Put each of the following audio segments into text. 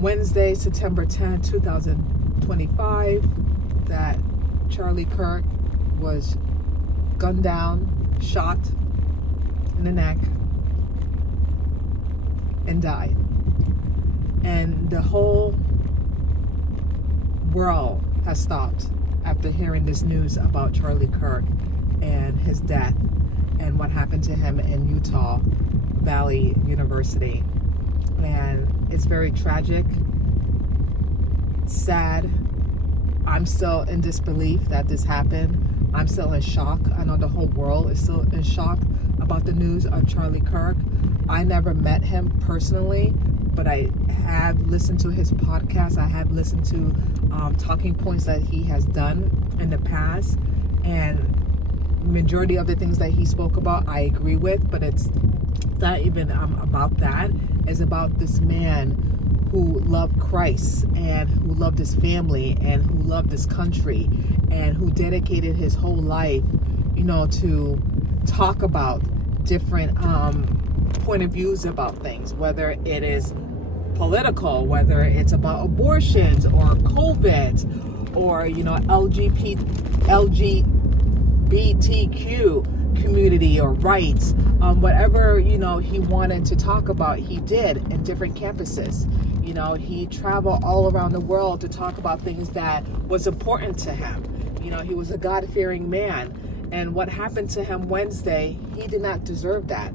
Wednesday, September 10, 2025, that Charlie Kirk was gunned down, shot in the neck, and died. And the whole world has stopped after hearing this news about Charlie Kirk and his death and what happened to him in Utah Valley University. And it's very tragic, sad. I'm still in disbelief that this happened. I'm still in shock. I know the whole world is still in shock about the news of Charlie Kirk. I never met him personally, but I have listened to his podcast. I have listened to talking points that he has done in the past, and majority of the things that he spoke about I agree with, but it's not even about that. It's about this man who loved Christ and who loved his family and who loved this country and who dedicated his whole life, to talk about different point of views about things, whether it is political, whether it's about abortions or COVID or LGBTQ community or rights, whatever he wanted to talk about, he did in different campuses. He traveled all around the world to talk about things that was important to him. He was a God-fearing man, and what happened to him Wednesday, he did not deserve that.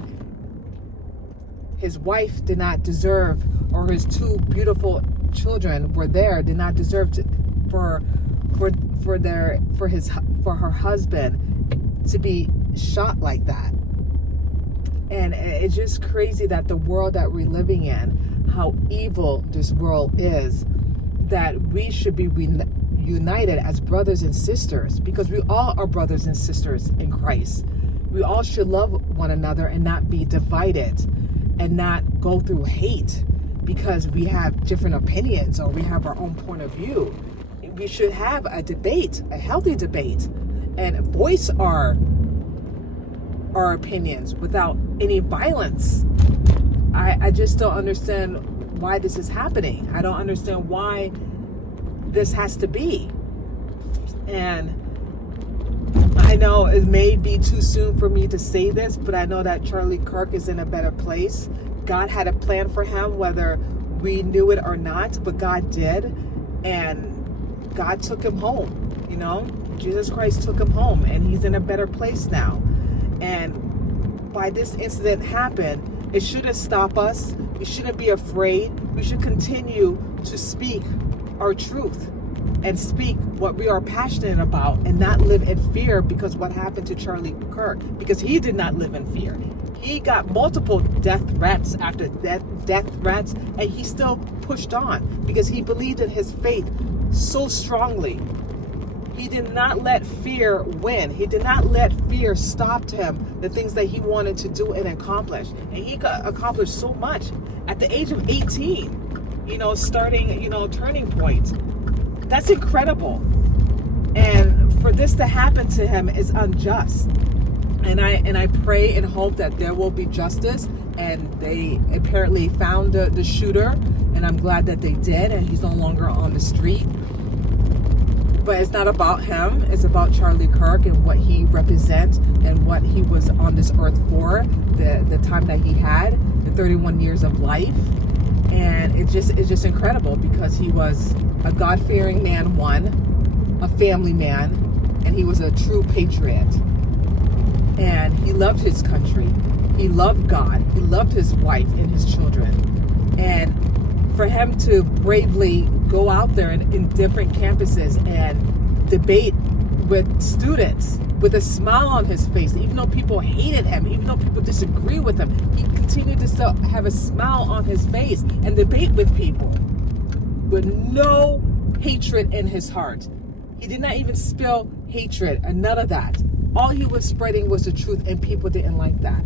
His wife did not deserve, or his two beautiful children did not deserve for her husband to be shot like that. And it's just crazy that the world that we're living in, how evil this world is, that we should be united as brothers and sisters, because we all are brothers and sisters in Christ. We all should love one another and not be divided and not go through hate because we have different opinions or we have our own point of view. We should have a debate, a healthy debate, and voice our opinions without any violence. I just don't understand why this is happening. I don't understand why this has to be. And I know it may be too soon for me to say this, but I know that Charlie Kirk is in a better place. God had a plan for him, whether we knew it or not, but God did. And God took him home, Jesus Christ took him home, and he's in a better place now. And by this incident happened, it shouldn't stop us. We shouldn't be afraid. We should continue to speak our truth and speak what we are passionate about and not live in fear because what happened to Charlie Kirk, because he did not live in fear. He got multiple death threats after death threats, and he still pushed on because he believed in his faith so strongly. He did not let fear win. He did not let fear stop him, the things that he wanted to do and accomplish. And he accomplished so much at the age of 18, starting, Turning Point. That's incredible. And for this to happen to him is unjust. And I pray and hope that there will be justice. And they apparently found the shooter, and I'm glad that they did, and he's no longer on the street. But it's not about him. It's about Charlie Kirk and what he represents and what he was on this earth for, the time that he had, the 31 years of life. And it's just incredible because he was a God-fearing man, a family man, and he was a true patriot. And he loved his country. He loved God. He loved his wife and his children. And for him to bravely go out there in different campuses and debate with students with a smile on his face, even though people hated him, even though people disagree with him, he continued to still have a smile on his face and debate with people with no hatred in his heart. He did not even spill hatred and none of that. All he was spreading was the truth, and people didn't like that.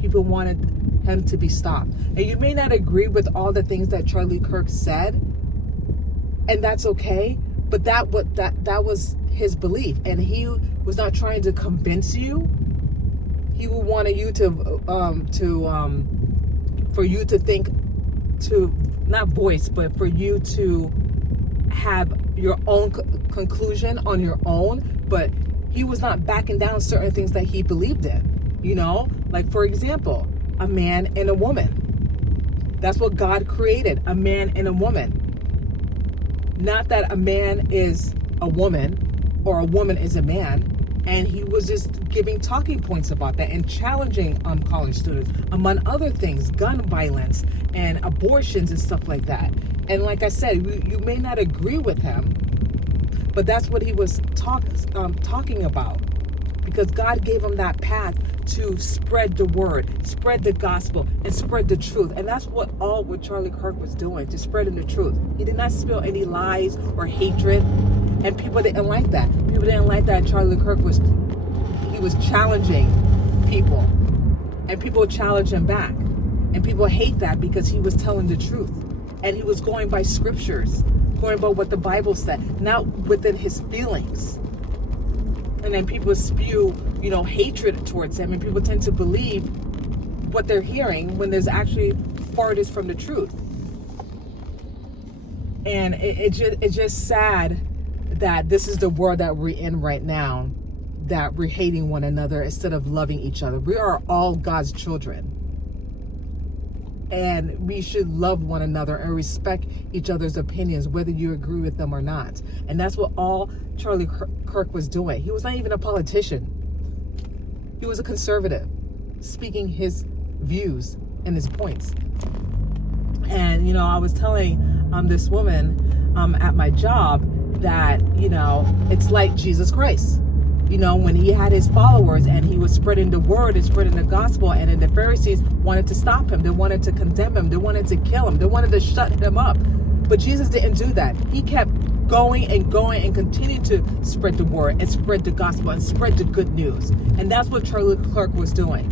People wanted him to be stopped. And you may not agree with all the things that Charlie Kirk said, and that's okay, but that was his belief, and he was not trying to convince you. He wanted you for you to think to not voice, but for you to have your own conclusion on your own. But he was not backing down certain things that he believed in, you know, like, for example, a man and a woman. That's what God created, a man and a woman. Not that a man is a woman or a woman is a man. And he was just giving talking points about that and challenging college students, among other things, gun violence and abortions and stuff like that. And like I said, you may not agree with him, but that's what he was talking about, because God gave him that path to spread the word, spread the gospel, and spread the truth. And that's what Charlie Kirk was doing, just spreading the truth. He did not spill any lies or hatred. And people didn't like that. People didn't like that Charlie Kirk was challenging people. And people challenged him back. And people hate that because he was telling the truth. And he was going by scriptures, going by what the Bible said, not within his feelings. And then people spew, hatred towards him. And people tend to believe what they're hearing when there's actually farthest from the truth. And it's just sad that this is the world that we're in right now, that we're hating one another instead of loving each other. We are all God's children. And we should love one another and respect each other's opinions, whether you agree with them or not. And that's what all Charlie Kirk was doing. He was not even a politician. He was a conservative, speaking his views and his points. And, I was telling this woman at my job that, it's like Jesus Christ. When he had his followers and he was spreading the word and spreading the gospel, and then the Pharisees wanted to stop him. They wanted to condemn him. They wanted to kill him. They wanted to shut him up. But Jesus didn't do that. He kept going and continued to spread the word and spread the gospel and spread the good news. And that's what Charlie Kirk was doing.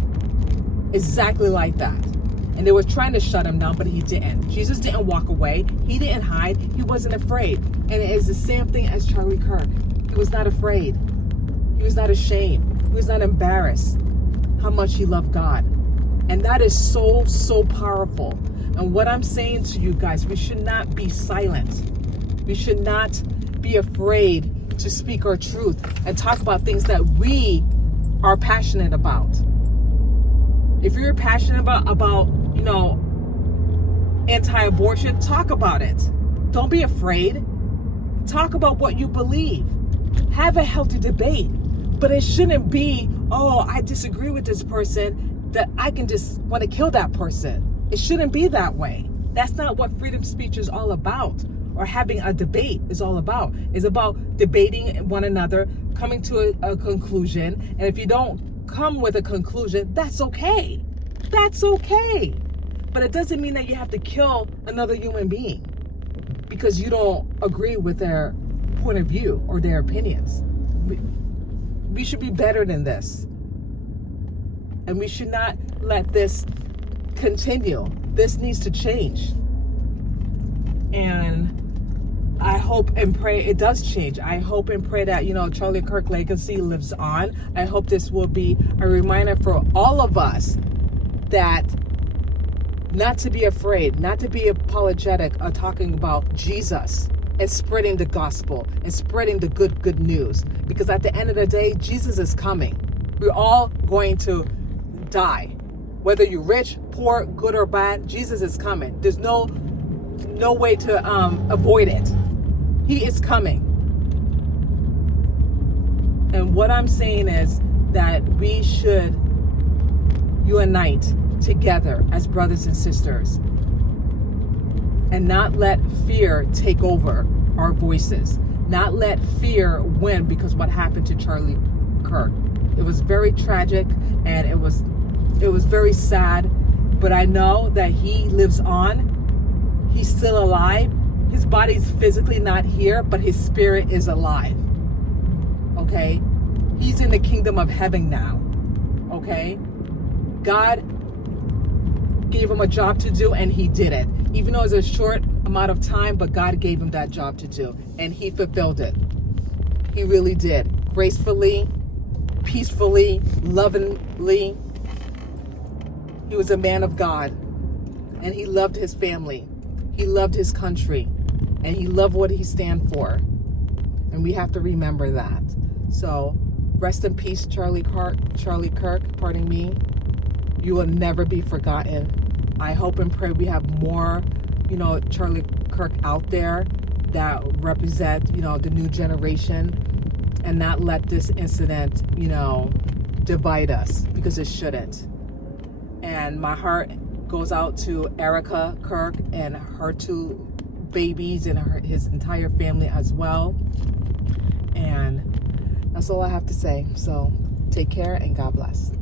Exactly like that. And they were trying to shut him down, but he didn't. Jesus didn't walk away. He didn't hide. He wasn't afraid. And it is the same thing as Charlie Kirk. He was not afraid. He was not ashamed. He was not embarrassed how much he loved God. And that is so, so powerful. And what I'm saying to you guys, we should not be silent. We should not be afraid to speak our truth and talk about things that we are passionate about. If you're passionate about anti-abortion, talk about it. Don't be afraid. Talk about what you believe. Have a healthy debate. But it shouldn't be, I disagree with this person, that I can just want to kill that person. It shouldn't be that way. That's not what freedom of speech is all about, or having a debate is all about. It's about debating one another, coming to a conclusion. And if you don't come with a conclusion, that's okay. That's okay. But it doesn't mean that you have to kill another human being because you don't agree with their point of view or their opinions. We should be better than this. And we should not let this continue. This needs to change. And I hope and pray it does change. I hope and pray that, Charlie Kirk legacy lives on. I hope this will be a reminder for all of us that not to be afraid, not to be apologetic of talking about Jesus and spreading the gospel and spreading the good news. Because at the end of the day, Jesus is coming. We're all going to die. Whether you're rich, poor, good or bad, Jesus is coming. There's no way to avoid it. He is coming. And what I'm saying is that we should unite together as brothers and sisters and not let fear take over our voices. Not let fear win because what happened to Charlie Kirk. It was very tragic and it was very sad, but I know that he lives on. He's still alive. His body's physically not here, but his spirit is alive. Okay? He's in the kingdom of heaven now. Okay? God gave him a job to do and he did it. Even though it was a short amount of time, but God gave him that job to do and he fulfilled it. He really did. Gracefully, peacefully, lovingly. He was a man of God. and he loved his family. He loved his country, and he loved what he stands for. And we have to remember that. So rest in peace, Charlie Kirk, pardon me. You will never be forgotten. I hope and pray we have more, Charlie Kirk out there that represent, the new generation, and not let this incident, divide us, because it shouldn't. And my heart goes out to Erika Kirk and her 2 babies and his entire family as well. And that's all I have to say. So take care and God bless.